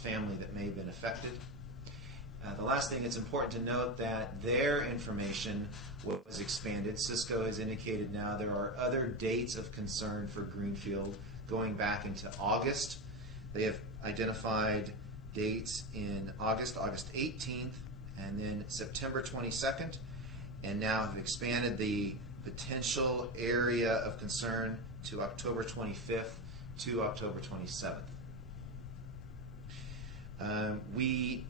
family that may have been affected. The last thing, it's important to note that their information was expanded. Cisco has indicated now there are other dates of concern for Greenfield going back into August. They have identified dates in August 18th, and then September 22nd, and now have expanded the potential area of concern to October 25th to October 27th. We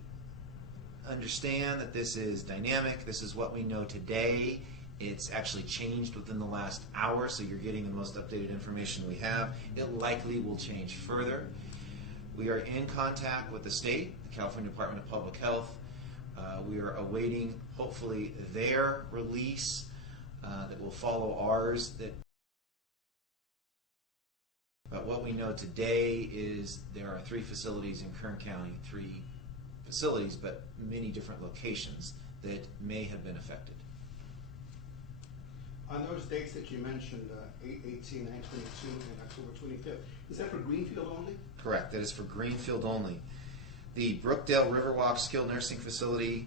understand that this is dynamic. This is what we know today. It's actually changed within the last hour, so you're getting the most updated information we have. It likely will change further. We are in contact with the state, the California Department of Public Health. We are awaiting, hopefully, their release that will follow ours. But what we know today is there are 3 facilities in Kern County, 3 facilities, but many different locations that may have been affected. On those dates that you mentioned, 8/18, 9/22, and October 25th, is that for Greenfield only? Correct. That is for Greenfield only. The Brookdale Riverwalk Skilled Nursing Facility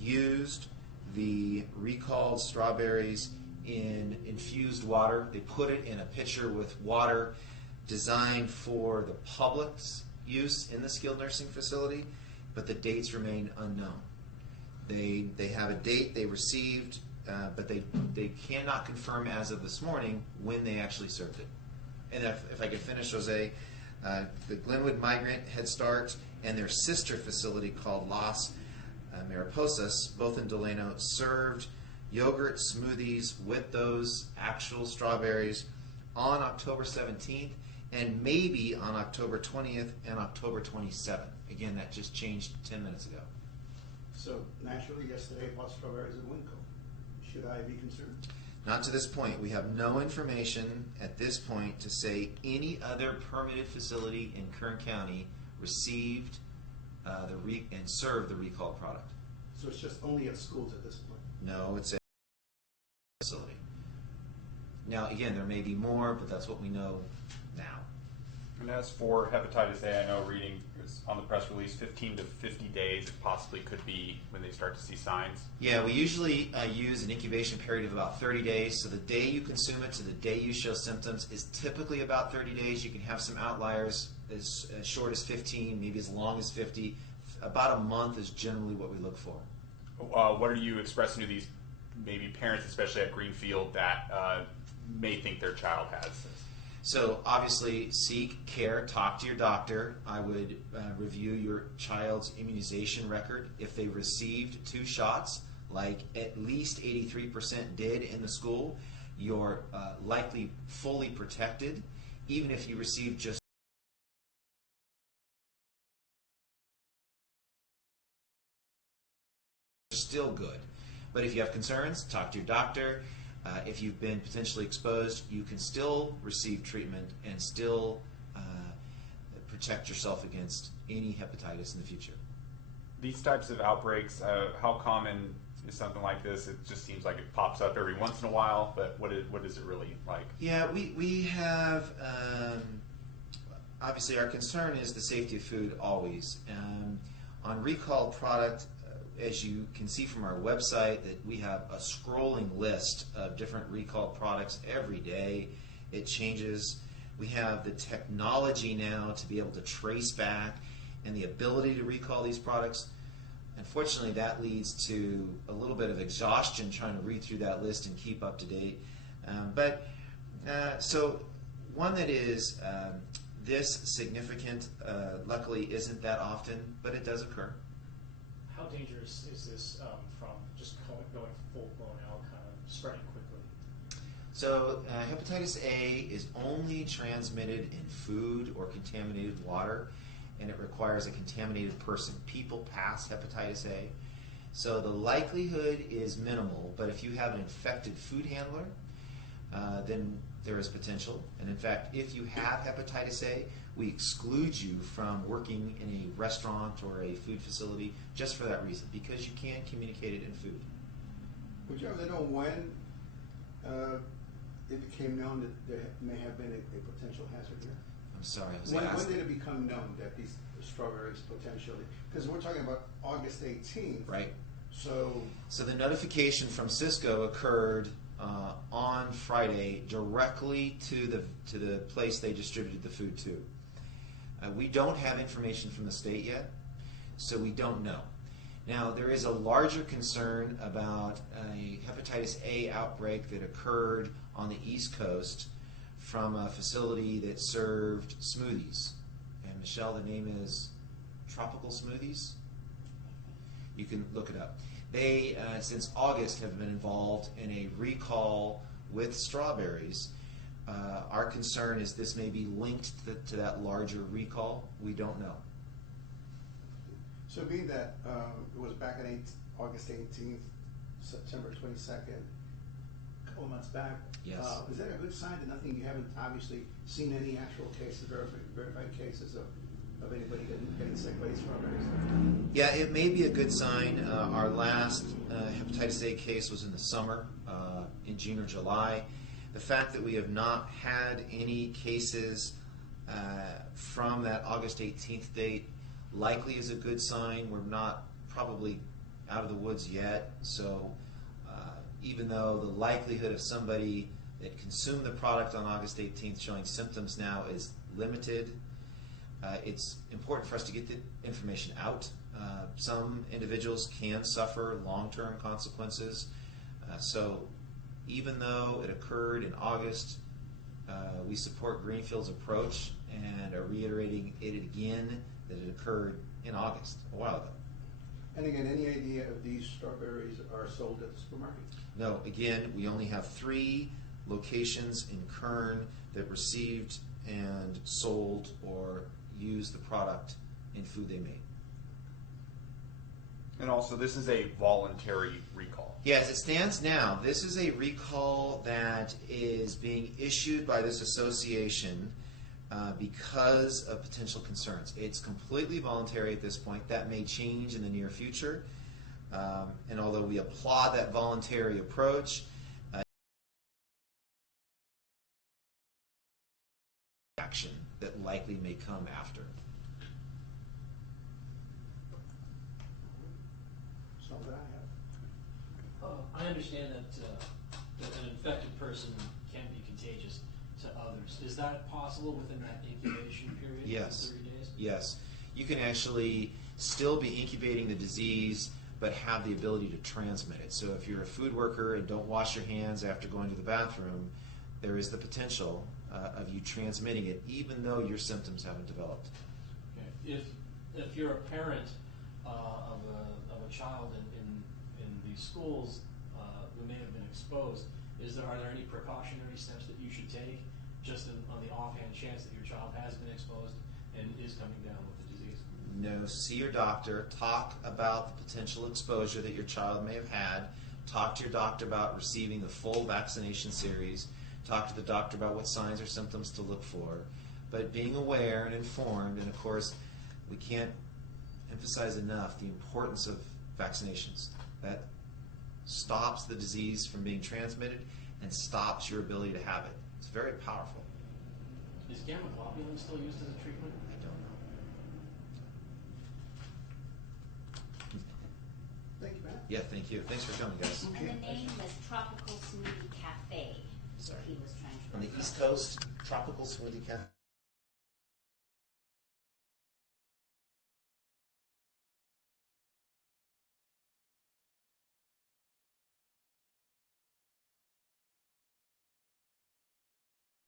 used the recalled strawberries in infused water. They put it in a pitcher with water designed for the public's use in the skilled nursing facility, but the dates remain unknown. They have a date they received, but they cannot confirm as of this morning when they actually served it. And if I could finish, Jose, the Glenwood Migrant Head Start and their sister facility called Las Mariposas, both in Delano, served yogurt smoothies with those actual strawberries on October 17th and maybe on October 20th and October 27th. Again, that just changed 10 minutes ago. So naturally, yesterday I bought strawberries at Winco. Should I be concerned? Not to this point. We have no information at this point to say any other permitted facility in Kern County received and served the recalled product. So it's just only at schools at this point? No, it's a facility. Now, again, there may be more, but that's what we know now. And as for hepatitis A, I know reading on the press release 15 to 50 days it possibly could be when they start to see signs. Yeah, we usually use an incubation period of about 30 days. So the day you consume it to the day you show symptoms is typically about 30 days. You can have some outliers as short as 15, maybe as long as 50. About a month is generally what we look for. What are you expressing to these maybe parents, especially at Greenfield, that may think their child has this? So obviously seek care, talk to your doctor. I would review your child's immunization record. If they received 2 shots, like at least 83% did in the school, you're likely fully protected. Even if you received just still good. But if you have concerns, talk to your doctor. If you've been potentially exposed, you can still receive treatment and still protect yourself against any hepatitis in the future. These types of outbreaks, how common is something like this? It just seems like it pops up every once in a while, but what is it really like? Yeah, we have, obviously our concern is the safety of food always. On recalled product, as you can see from our website, that we have a scrolling list of different recalled products every day. It changes. We have the technology now to be able to trace back and the ability to recall these products. Unfortunately, that leads to a little bit of exhaustion trying to read through that list and keep up to date. So one that is this significant, luckily isn't that often, but it does occur. How dangerous is this from just going full-blown out, kind of spreading quickly? So hepatitis A is only transmitted in food or contaminated water, and it requires a contaminated person. People pass hepatitis A. So the likelihood is minimal, but if you have an infected food handler, then there is potential. And in fact, if you have hepatitis A, we exclude you from working in a restaurant or a food facility just for that reason, because you can communicate it in food. Would you ever know when it became known that there may have been a potential hazard here? I'm sorry, I was When asked. did it become known that these strawberries potentially, because we're talking about August 18th. Right. So The notification from Cisco occurred on Friday directly to the place they distributed the food to. We don't have information from the state yet, so we don't know. Now, there is a larger concern about a hepatitis A outbreak that occurred on the East Coast from a facility that served smoothies. And Michelle, the name is Tropical Smoothies? You can look it up. They, since August, have been involved in a recall with strawberries. Our concern is this may be linked to that larger recall. We don't know. So being that it was back on August 18th, September 22nd, a couple of months back, Yes. Is that a good sign that nothing, you haven't obviously seen any actual cases, verified cases of anybody getting sick by these strawberries? Yeah, it may be a good sign. Our last hepatitis A case was in the summer, in June or July. The fact that we have not had any cases from that August 18th date likely is a good sign. We're not probably out of the woods yet, so even though the likelihood of somebody that consumed the product on August 18th showing symptoms now is limited, it's important for us to get the information out. Some individuals can suffer long-term consequences, so even though it occurred in August, we support Greenfield's approach and are reiterating it again that it occurred in August, a while ago. And again, any idea if these strawberries are sold at the supermarket? No, again, we only have 3 locations in Kern that received and sold or used the product in food they made. And also, this is a voluntary recall. Yeah, as it stands now, this is a recall that is being issued by this association because of potential concerns. It's completely voluntary at this point. That may change in the near future. And although we applaud that voluntary approach, action that likely may come after. So that I have. I understand that an infected person can be contagious to others. Is that possible within that incubation period? Yes. Of 30 days? Yes. You can actually still be incubating the disease but have the ability to transmit it. So if you're a food worker and don't wash your hands after going to the bathroom, there is the potential of you transmitting it even though your symptoms haven't developed. Okay. If you're a parent of a child in these schools who may have been exposed, are there any precautionary steps that you should take just on the offhand chance that your child has been exposed and is coming down with the disease? No, see your doctor, talk about the potential exposure that your child may have had, talk to your doctor about receiving the full vaccination series, talk to the doctor about what signs or symptoms to look for, but being aware and informed, and of course, we can't emphasize enough the importance of vaccinations. That stops the disease from being transmitted and stops your ability to have it. It's very powerful. Is gamma globulin still used as a treatment? I don't know. Thank you, Matt. Yeah, thank you. Thanks for coming, guys. And the name was Tropical Smoothie Cafe. Sorry. He was trying to. On the East Coast, Tropical Smoothie Cafe.